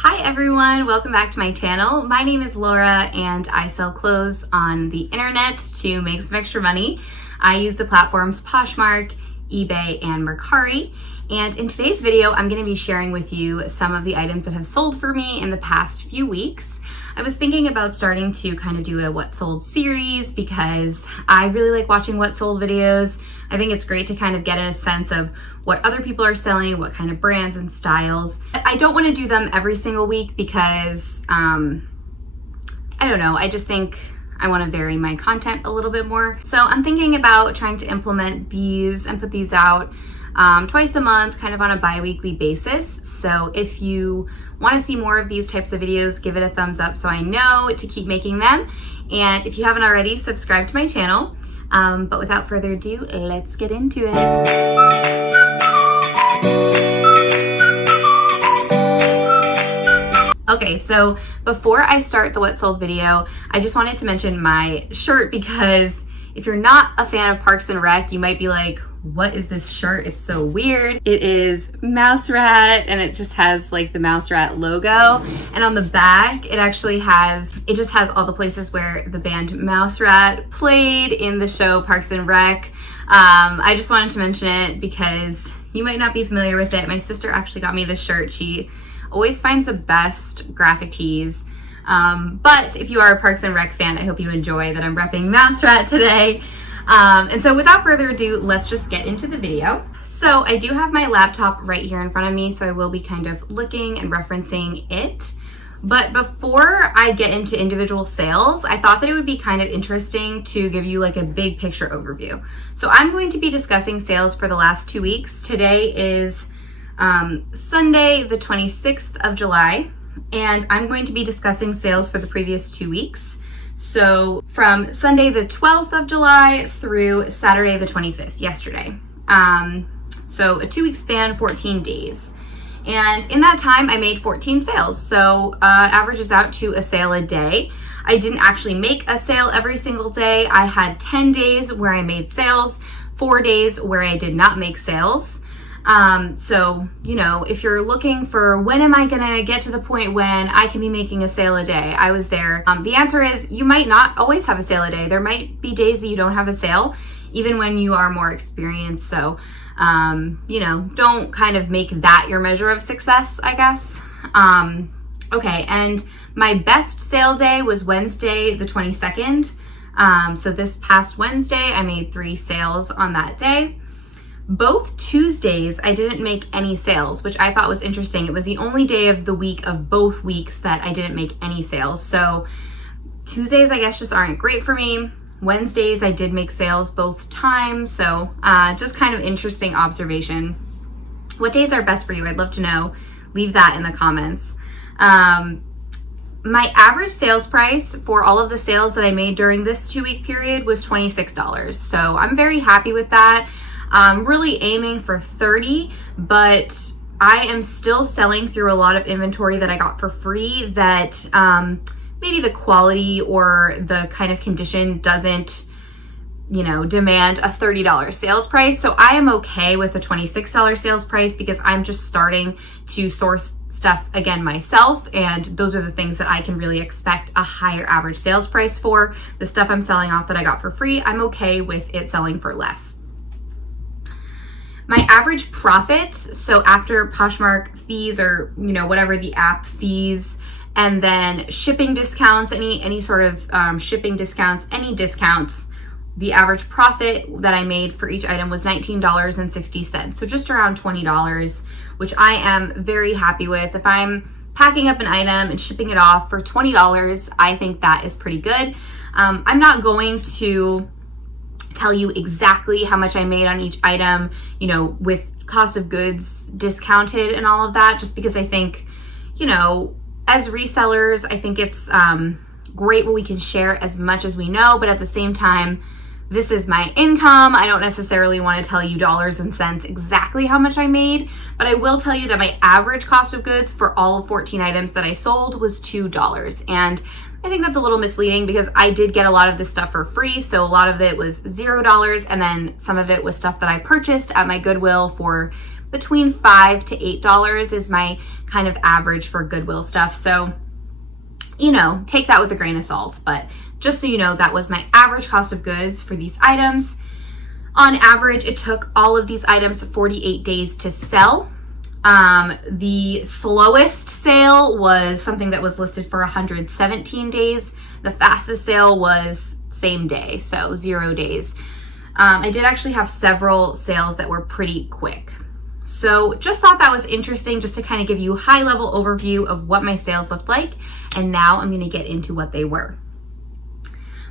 Hi everyone, welcome back to my channel. My name is Laura and I sell clothes on the internet to make some extra money. I use the platforms Poshmark, eBay, and Mercari. And in today's video, I'm going to be sharing with you some of the items that have sold for me in the past few weeks. I was thinking about starting to kind of do a what sold series because I really like watching what sold videos. I think it's great to kind of get a sense of what other people are selling, what kind of brands and styles. I don't want to do them every single week because, I don't know, I just think I want to vary my content a little bit more. So I'm thinking about trying to implement these and put these out twice a month, kind of on a bi-weekly basis. So if you want to see more of these types of videos, give it a thumbs up so I know to keep making them. And if you haven't already, subscribe to my channel. But without further ado, let's get into it. Okay, so before I start the what sold video, I just wanted to mention my shirt because if you're not a fan of Parks and Rec, you might be like, what is this shirt? It's so weird. It is Mouse Rat and it just has like the Mouse Rat logo. And on the back, it just has all the places where the band Mouse Rat played in the show Parks and Rec. I just wanted to mention it because you might not be familiar with it. My sister actually got me this shirt. She always finds the best graphic tees. But if you are a Parks and Rec fan, I hope you enjoy that I'm repping Mouse Rat today. And so without further ado, let's just get into the video. So I do have my laptop right here in front of me, so I will be kind of looking and referencing it. But before I get into individual sales, I thought that it would be kind of interesting to give you like a big picture overview. So I'm going to be discussing sales for the last 2 weeks. Today is Sunday, the 26th of July, and I'm going to be discussing sales for the previous 2 weeks. So from Sunday the 12th of July through Saturday the 25th, yesterday. So a 2-week span, 14 days. And in that time, I made 14 sales. So averages out to a sale a day. I didn't actually make a sale every single day. I had 10 days where I made sales, 4 days where I did not make sales. So, you know, if you're looking for when am I gonna get to the point when I can be making a sale a day, I was there. The answer is you might not always have a sale a day. There might be days that you don't have a sale, even when you are more experienced. So, you know, don't kind of make that your measure of success, I guess. Okay, and my best sale day was Wednesday, the 22nd. So this past Wednesday, I made 3 sales on that day. Both Tuesdays, I didn't make any sales, which I thought was interesting. It was the only day of the week of both weeks that I didn't make any sales. So Tuesdays, I guess, just aren't great for me. Wednesdays, I did make sales both times. So just kind of interesting observation. What days are best for you? I'd love to know. Leave that in the comments. My average sales price for all of the sales that I made during this 2-week period was $26. So I'm very happy with that. I'm really aiming for 30, but I am still selling through a lot of inventory that I got for free that maybe the quality or the kind of condition doesn't, you know, demand a $30 sales price. So I am okay with a $26 sales price because I'm just starting to source stuff again myself, and those are the things that I can really expect a higher average sales price for. The stuff I'm selling off that I got for free, I'm okay with it selling for less. My average profit, so after Poshmark fees or, you know, whatever the app fees, and then shipping discounts, any sort of shipping discounts, any discounts, the average profit that I made for each item was $19.60. So just around $20, which I am very happy with. If I'm packing up an item and shipping it off for $20, I think that is pretty good. I'm not going to tell you exactly how much I made on each item, you know, with cost of goods discounted and all of that, just because I think, you know, as resellers, I think it's great when we can share as much as we know, but at the same time, this is my income. I don't necessarily want to tell you dollars and cents exactly how much I made, but I will tell you that my average cost of goods for all 14 items that I sold was $2. And I think that's a little misleading because I did get a lot of this stuff for free. So a lot of it was $0, and then some of it was stuff that I purchased at my Goodwill for between $5 to $8 is my kind of average for Goodwill stuff. So, you know, take that with a grain of salt, but just so you know, that was my average cost of goods for these items. On average, it took all of these items 48 days to sell. The slowest sale was something that was listed for 117 days. The fastest sale was same day, so 0 days. I did actually have several sales that were pretty quick. So just thought that was interesting, just to kind of give you a high level overview of what my sales looked like. And now I'm going to get into what they were.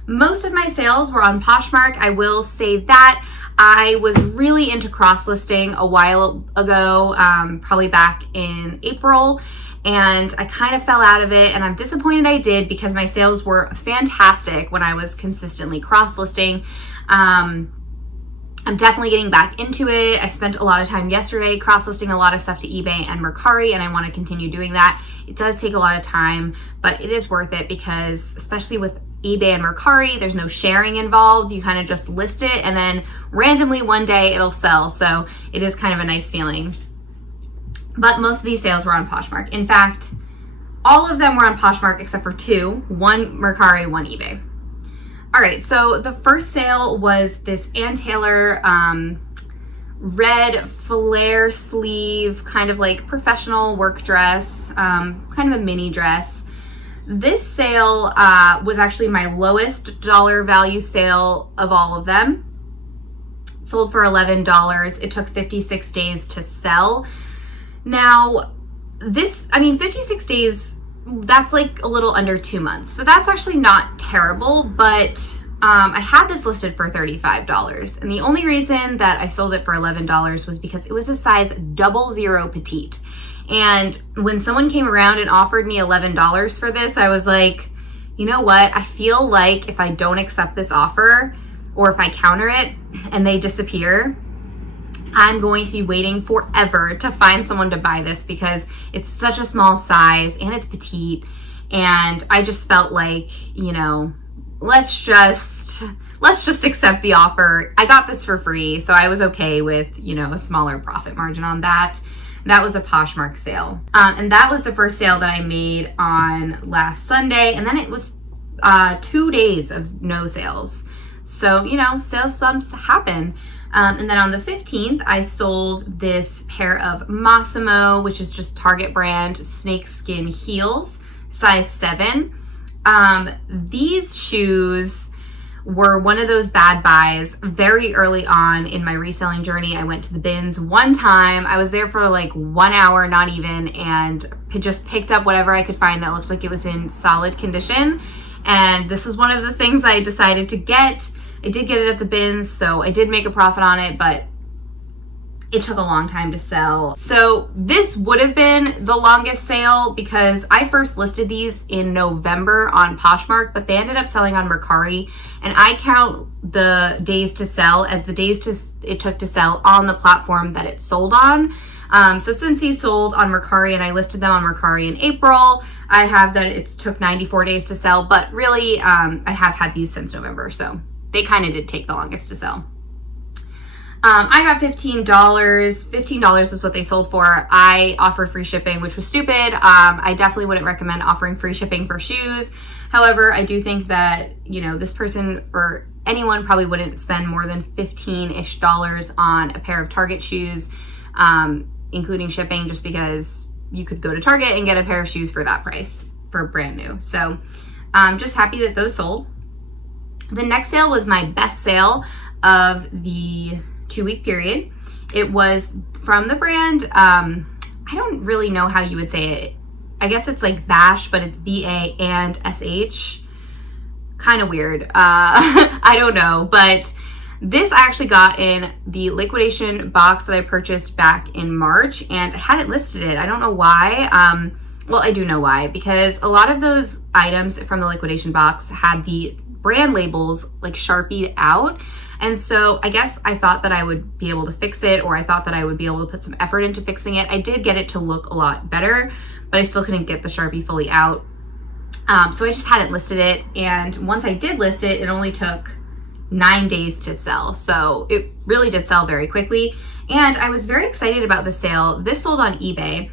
Most of my sales were on Poshmark. I will say that I was really into cross-listing a while ago, probably back in April, and I kind of fell out of it, and I'm disappointed I did because my sales were fantastic when I was consistently cross-listing. I'm definitely getting back into it. I spent a lot of time yesterday cross-listing a lot of stuff to eBay and Mercari, and I want to continue doing that. It does take a lot of time, but it is worth it because, especially with eBay and Mercari, there's no sharing involved. You kind of just list it and then randomly one day it'll sell. So it is kind of a nice feeling. But most of these sales were on Poshmark. In fact, all of them were on Poshmark except for two, one Mercari, one eBay. All right, so the first sale was this Ann Taylor red flare sleeve, kind of like professional work dress, kind of a mini dress. This sale was actually my lowest dollar value sale of all of them. Sold for $11. It took 56 days to sell. Now, 56 days, that's like a little under 2 months. So that's actually not terrible, but I had this listed for $35. And the only reason that I sold it for $11 was because it was a size 00 petite. And when someone came around and offered me $11 for this, I was like, you know what? I feel like if I don't accept this offer, or if I counter it and they disappear, I'm going to be waiting forever to find someone to buy this because it's such a small size and it's petite. And I just felt like, you know, let's just accept the offer. I got this for free, so I was okay with, you know, a smaller profit margin on that. That was a Poshmark sale. And that was the first sale that I made on last Sunday. And then it was 2 days of no sales. So, you know, sales slumps happen. And then on the 15th, I sold this pair of Massimo, which is just Target brand snakeskin heels, size 7. These shoes were one of those bad buys very early on in my reselling journey. I went to the bins one time. I was there for like 1 hour, not even, and just picked up whatever I could find that looked like it was in solid condition. And this was one of the things I decided to get. I did get it at the bins, so I did make a profit on it, but it took a long time to sell. So this would have been the longest sale because I first listed these in November on Poshmark, but they ended up selling on Mercari, and I count the days to sell as the days it took to sell on the platform that it sold on. So since these sold on Mercari and I listed them on Mercari in April, I have that it took 94 days to sell, but really I have had these since November, so they kind of did take the longest to sell. I got $15. $15 was what they sold for. I offered free shipping, which was stupid. I definitely wouldn't recommend offering free shipping for shoes. However, I do think that, you know, this person or anyone probably wouldn't spend more than $15-ish on a pair of Target shoes, including shipping, just because you could go to Target and get a pair of shoes for that price for brand new. So I'm just happy that those sold. The next sale was my best sale of the 2-week period. It was from the brand, I don't really know how you would say it. I guess it's like Bash, but it's B-A and S-H. Kind of weird. I don't know, but this I actually got in the liquidation box that I purchased back in March, and I hadn't listed it. I don't know why. Well, I do know why, because a lot of those items from the liquidation box had the brand labels like Sharpied out. And so I guess I thought that I would be able to fix it, or I thought that I would be able to put some effort into fixing it. I did get it to look a lot better, but I still couldn't get the Sharpie fully out. So I just hadn't listed it. And once I did list it, it only took 9 days to sell. So it really did sell very quickly. And I was very excited about the sale. This sold on eBay.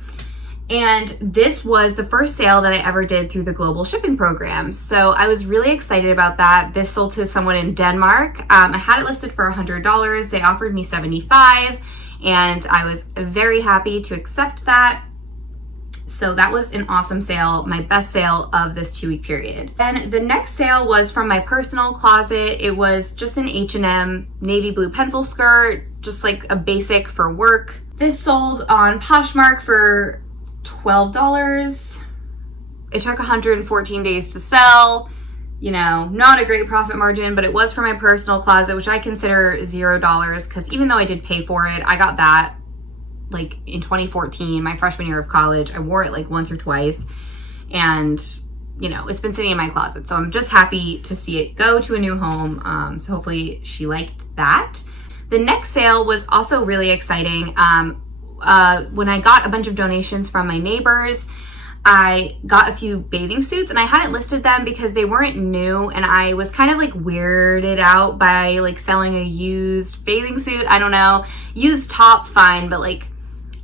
And this was the first sale that I ever did through the global shipping program. So I was really excited about that. This sold to someone in Denmark. I had it listed for $100. They offered me $75, and I was very happy to accept that. So that was an awesome sale, my best sale of this 2-week period. And the next sale was from my personal closet. It was just an H&M navy blue pencil skirt, just like a basic for work. This sold on Poshmark for $12. It took 114 days to sell. You know, not a great profit margin, but it was for my personal closet, which I consider $0, because even though I did pay for it, I got that like in 2014, my freshman year of college. I wore it like once or twice, and you know, it's been sitting in my closet. So I'm just happy to see it go to a new home. So hopefully she liked that. The next sale was also really exciting. When I got a bunch of donations from my neighbors, I got a few bathing suits, and I hadn't listed them because they weren't new, and I was kind of like weirded out by like selling a used bathing suit. I don't know, used top, fine, but like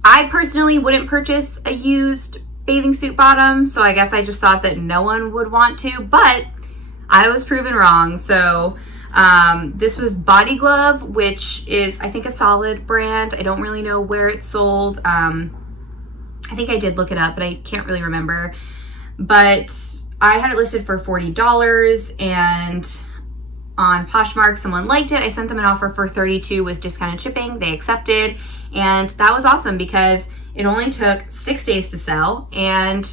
I personally wouldn't purchase a used bathing suit bottom, so I guess I just thought that no one would want to, but I was proven wrong. So this was Body Glove, which is, I think, a solid brand. I don't really know where it's sold. I think I did look it up, but I can't really remember. But I had it listed for $40, and on Poshmark, someone liked it. I sent them an offer for $32 with discounted shipping. They accepted, and that was awesome because it only took 6 days to sell, and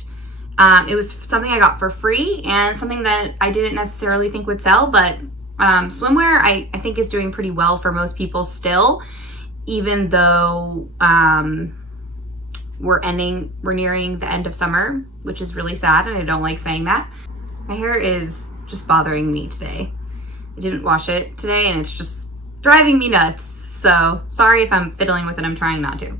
it was something I got for free and something that I didn't necessarily think would sell, but swimwear I think is doing pretty well for most people still, even though we're nearing the end of summer, which is really sad, and I don't like saying that. My hair is just bothering me today. I didn't wash it today, and it's just driving me nuts. So sorry if I'm fiddling with it, I'm trying not to.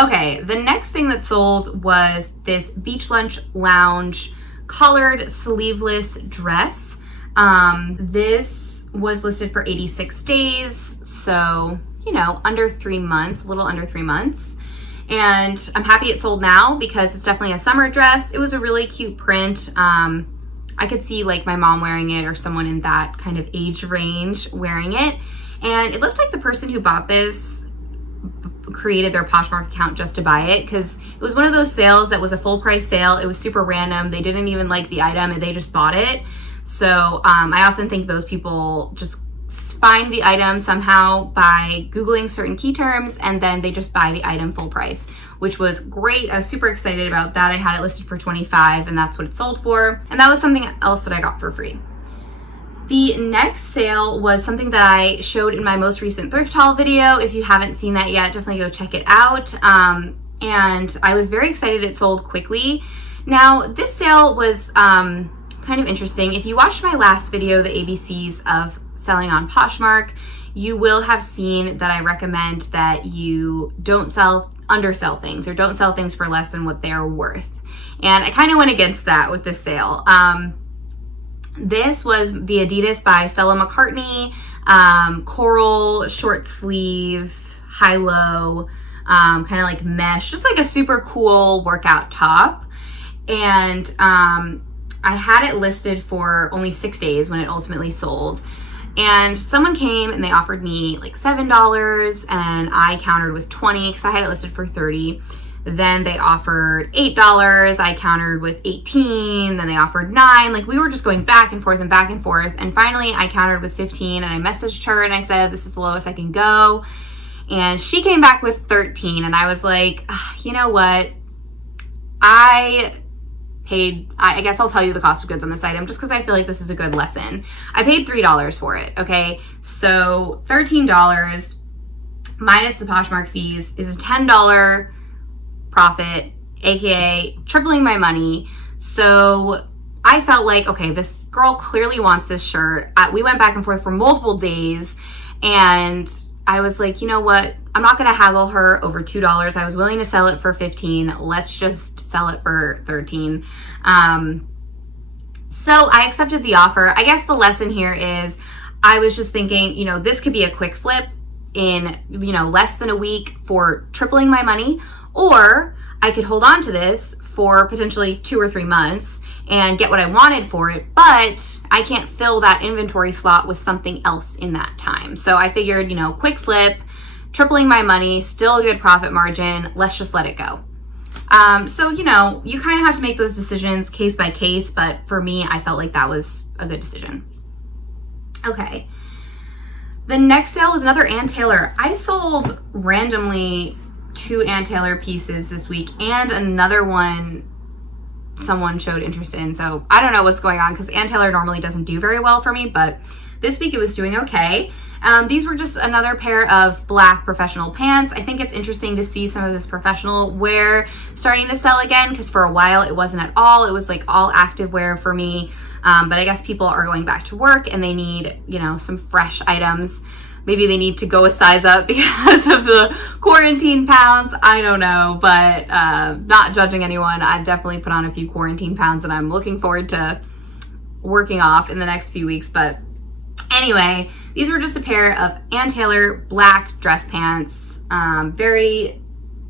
Okay, the next thing that sold was this Beach Lunch Lounge collared sleeveless dress. This was listed for 86 days, so, you know, under 3 months, a little under 3 months. And I'm happy it sold now because it's definitely a summer dress. It was a really cute print. I could see like my mom wearing it or someone in that kind of age range wearing it. And it looked like the person who bought this created their Poshmark account just to buy it, because it was one of those sales that was a full price sale. It was super random. They didn't even like the item and they just bought it. So I often think those people just find the item somehow by Googling certain key terms, and then they just buy the item full price, which was great. I was super excited about that. I had it listed for $25, and that's what it sold for. And that was something else that I got for free. The next sale was something that I showed in my most recent thrift haul video. If you haven't seen that yet, definitely go check it out. And I was very excited it sold quickly. Now, this sale was kind of interesting. If you watched my last video, the ABCs of selling on Poshmark, you will have seen that I recommend that you don't undersell things, or don't sell things for less than what they're worth. And I kind of went against that with this sale. This was the Adidas by Stella McCartney, coral, short sleeve, high-low, kind of like mesh, just like a super cool workout top. And I had it listed for only 6 days when it ultimately sold. And someone came and they offered me like $7, and I countered with 20 because I had it listed for 30. Then they offered $8, I countered with 18, then they offered 9. Like, we were just going back and forth and back and forth. And finally I countered with 15, and I messaged her and I said, this is the lowest I can go. And she came back with 13, and I was like, you know what? I guess I'll tell you the cost of goods on this item just because I feel like this is a good lesson. I paid $3 for it, okay? So $13 minus the Poshmark fees is a $10 profit, aka tripling my money. So I felt like, okay, this girl clearly wants this shirt. We went back and forth for multiple days, and I was like, you know what? I'm not gonna haggle her over $2. I was willing to sell it for 15. Let's just sell it for 13. So I accepted the offer. I guess the lesson here is I was just thinking, you know, this could be a quick flip in, you know, less than a week for tripling my money, or I could hold on to this for potentially 2 or 3 months and get what I wanted for it, but I can't fill that inventory slot with something else in that time. So I figured, you know, quick flip, tripling my money, still a good profit margin, let's just let it go. So, you know, you kind of have to make those decisions case by case, but for me, I felt like that was a good decision. Okay. The next sale was another Ann Taylor. I sold randomly 2 Ann Taylor pieces this week, and another one someone showed interest in. So I don't know what's going on, because Ann Taylor normally doesn't do very well for me, but this week it was doing okay. These were just another pair of black professional pants. I think it's interesting to see some of this professional wear starting to sell again, because for a while it wasn't at all. It was like all active wear for me. But I guess people are going back to work and they need, you know, some fresh items. Maybe they need to go a size up because of the quarantine pounds. I don't know, but not judging anyone. I've definitely put on a few quarantine pounds and I'm looking forward to working off in the next few weeks. But anyway, these were just a pair of Ann Taylor black dress pants. Very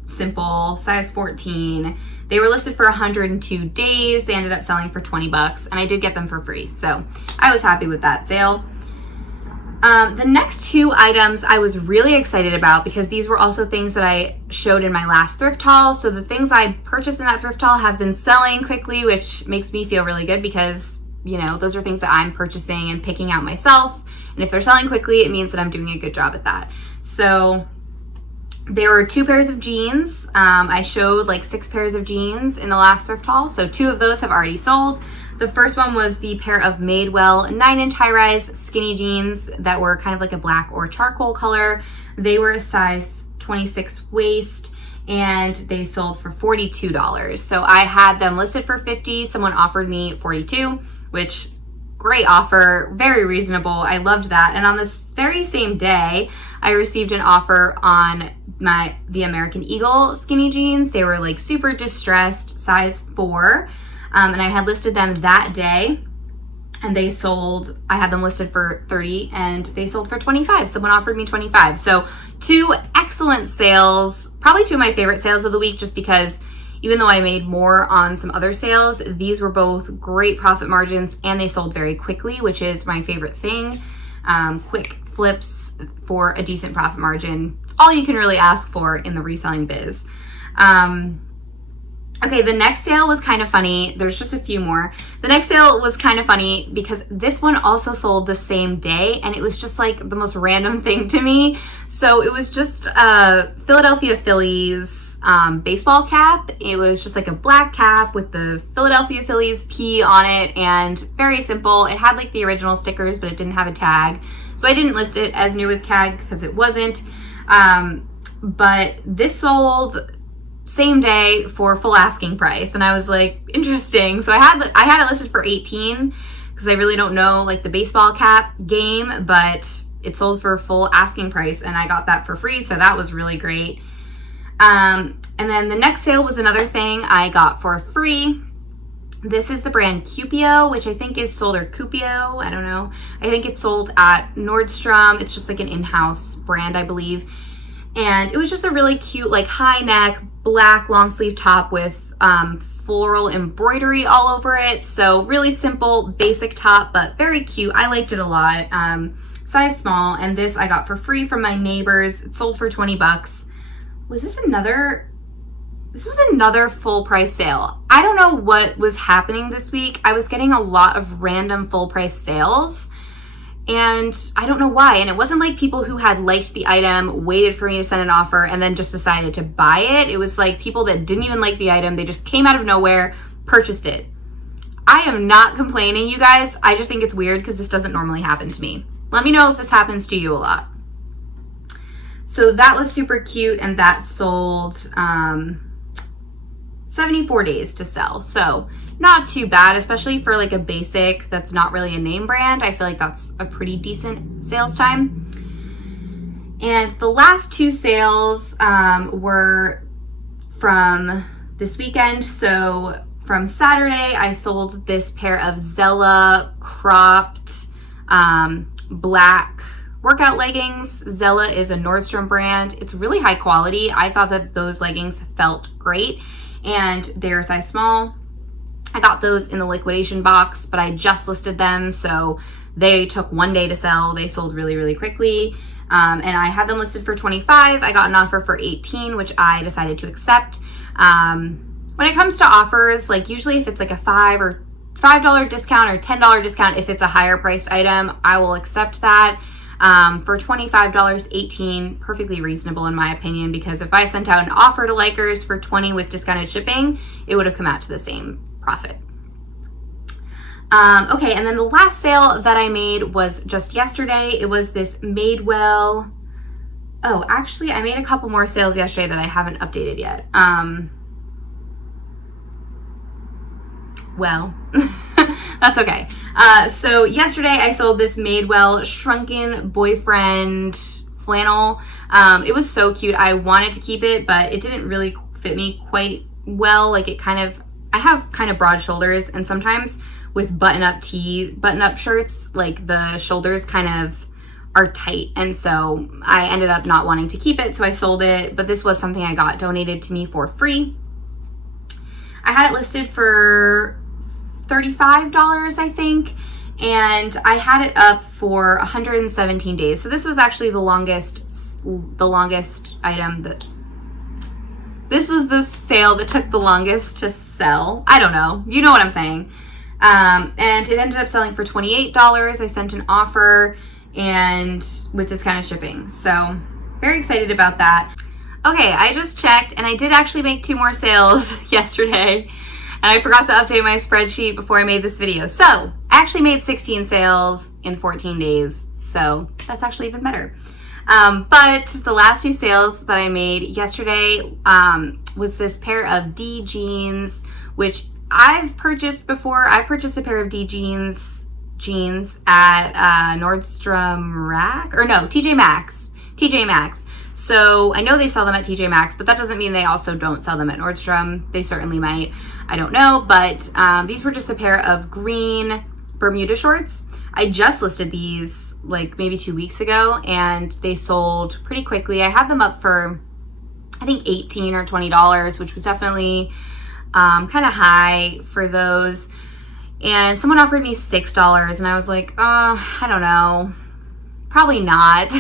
simple, size 14. They were listed for 102 days. They ended up selling for 20 bucks, and I did get them for free. So I was happy with that sale. The next 2 items I was really excited about, because these were also things that I showed in my last thrift haul. So the things I purchased in that thrift haul have been selling quickly, which makes me feel really good, because, you know, those are things that I'm purchasing and picking out myself. And if they're selling quickly, it means that I'm doing a good job at that. So there were 2 pairs of jeans. I showed like 6 pairs of jeans in the last thrift haul. So 2 of those have already sold. The first one was the pair of Madewell 9-inch high-rise skinny jeans that were kind of like a black or charcoal color. They were a size 26 waist, and they sold for $42. So I had them listed for $50. Someone offered me $42, which great offer, very reasonable. I loved that. And on this very same day, I received an offer on the American Eagle skinny jeans. They were like super distressed, size 4. And I had listed them that day, and they sold. I had them listed for $30 and they sold for $25. Someone offered me $25. So 2 excellent sales, probably 2 of my favorite sales of the week, just because even though I made more on some other sales, these were both great profit margins and they sold very quickly, which is my favorite thing. Quick flips for a decent profit margin. It's all you can really ask for in the reselling biz. Okay, the next sale was kind of funny. There's just a few more. The next sale was kind of funny because this one also sold the same day, and it was just like the most random thing to me. So it was just a Philadelphia Phillies baseball cap. It was just like a black cap with the Philadelphia Phillies P on it, and very simple. It had like the original stickers, but it didn't have a tag. So I didn't list it as new with tag because it wasn't. But this sold same day for full asking price, and I was like, interesting. So I had it listed for 18 because I really don't know like the baseball cap game, but it sold for full asking price and I got that for free, so that was really great. And then the next sale was another thing I got for free. This is the brand Cupio, which I think is sold, or Cupio, I don't know. I think it's sold at Nordstrom. It's just like an in-house brand, I believe. And it was just a really cute, like high neck, black long sleeve top with floral embroidery all over it. So really simple, basic top, but very cute. I liked it a lot. Size small, and this I got for free from my neighbors. It sold for 20 bucks. This was another full price sale. I don't know what was happening this week. I was getting a lot of random full price sales, and I don't know why. And it wasn't like people who had liked the item, waited for me to send an offer, and then just decided to buy it. It was like people that didn't even like the item. They just came out of nowhere, purchased it. I am not complaining, you guys. I just think it's weird because this doesn't normally happen to me. Let me know if this happens to you a lot. So that was super cute, and that sold 74 days to sell. So not too bad, especially for like a basic that's not really a name brand. I feel like that's a pretty decent sales time. And the last 2 sales were from this weekend. So from Saturday, I sold this pair of Zella cropped black workout leggings. Zella is a Nordstrom brand. It's really high quality. I thought that those leggings felt great, and they're size small. I got those in the liquidation box, but I just listed them, so they took 1 day to sell. They sold really, really quickly. And I had them listed for $25. I got an offer for $18, which I decided to accept. When it comes to offers, like usually if it's like a $5 discount or $10 discount, if it's a higher priced item, I will accept that. For $25, $18, perfectly reasonable in my opinion, because if I sent out an offer to Likers for $20 with discounted shipping, it would have come out to the same profit. Okay, and then the last sale that I made was just yesterday. It was this Madewell. Oh, actually, I made a couple more sales yesterday that I haven't updated yet. Well, that's okay. So yesterday I sold this Madewell Shrunken Boyfriend flannel. It was so cute. I wanted to keep it, but it didn't really fit me quite well. Like I have kind of broad shoulders, and sometimes with button-up shirts, like the shoulders kind of are tight, and so I ended up not wanting to keep it, so I sold it. But this was something I got donated to me for free. I had it listed for $35, I think, and I had it up for 117 days. So this was actually the longest item this was the sale that took the longest to sell. I don't know, you know what I'm saying. And it ended up selling for $28. I sent an offer and with discounted shipping. So very excited about that. Okay, I just checked and I did actually make 2 more sales yesterday. And I forgot to update my spreadsheet before I made this video. So I actually made 16 sales in 14 days. So that's actually even better. But the last 2 sales that I made yesterday was this pair of D jeans, which I've purchased before. I purchased a pair of D jeans at Nordstrom Rack, or no, TJ Maxx. So I know they sell them at TJ Maxx, but that doesn't mean they also don't sell them at Nordstrom. They certainly might. I don't know, but these were just a pair of green Bermuda shorts. I just listed these like maybe 2 weeks ago, and they sold pretty quickly. I had them up for, I think, $18 or $20, which was definitely kind of high for those. And someone offered me $6, and I was like, I don't know, probably not.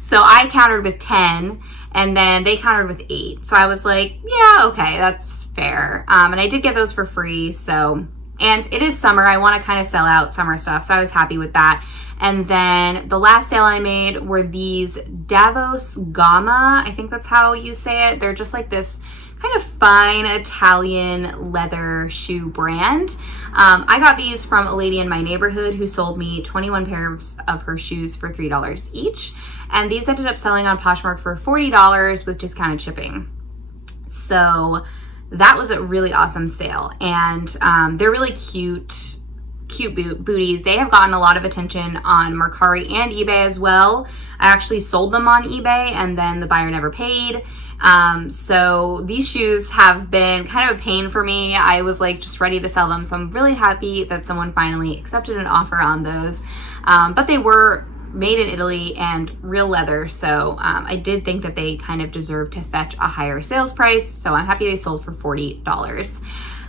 So I countered with 10, and then they countered with 8. So I was like, yeah, okay, that's fair. And I did get those for free. So, and it is summer. I want to kind of sell out summer stuff, so I was happy with that. And then the last sale I made were these Davos Gamma. I think that's how you say it. They're just like this kind of fine Italian leather shoe brand. I got these from a lady in my neighborhood who sold me 21 pairs of her shoes for $3 each. And these ended up selling on Poshmark for $40 with discounted shipping. So that was a really awesome sale. And they're really cute booties. They have gotten a lot of attention on Mercari and eBay as well. I actually sold them on eBay, and then the buyer never paid. So these shoes have been kind of a pain for me. I was like just ready to sell them. So I'm really happy that someone finally accepted an offer on those. But they were made in Italy and real leather. So I did think that they kind of deserved to fetch a higher sales price. So I'm happy they sold for $40.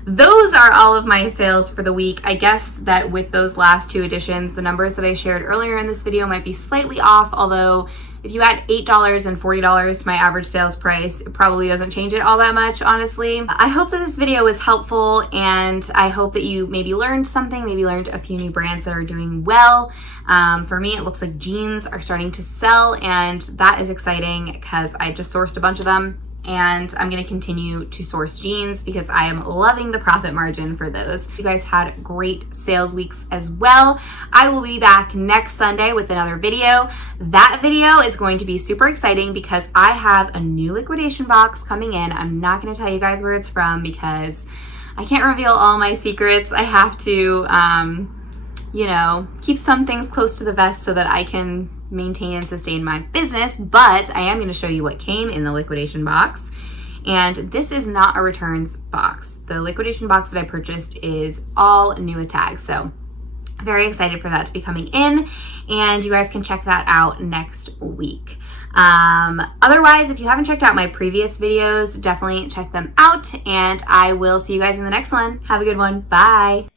Those are all of my sales for the week. I guess that with those last 2 additions, the numbers that I shared earlier in this video might be slightly off, although if you add $8 and $40 to my average sales price, it probably doesn't change it all that much, honestly. I hope that this video was helpful, and I hope that you maybe learned something, maybe learned a few new brands that are doing well. For me, it looks like jeans are starting to sell, and that is exciting because I just sourced a bunch of them. And I'm going to continue to source jeans because I am loving the profit margin for those. You guys had great sales weeks as well. I will be back next Sunday with another video. That video is going to be super exciting because I have a new liquidation box coming in. I'm not going to tell you guys where it's from because I can't reveal all my secrets. I have to, you know, keep some things close to the vest so that I can maintain and sustain my business, but I am going to show you what came in the liquidation box. And this is not a returns box. The liquidation box that I purchased is all new with tags. So Very excited for that to be coming in, and you guys can check that out next week. Otherwise, if you haven't checked out my previous videos, definitely check them out, and I will see you guys in the next one. Have a good one. Bye.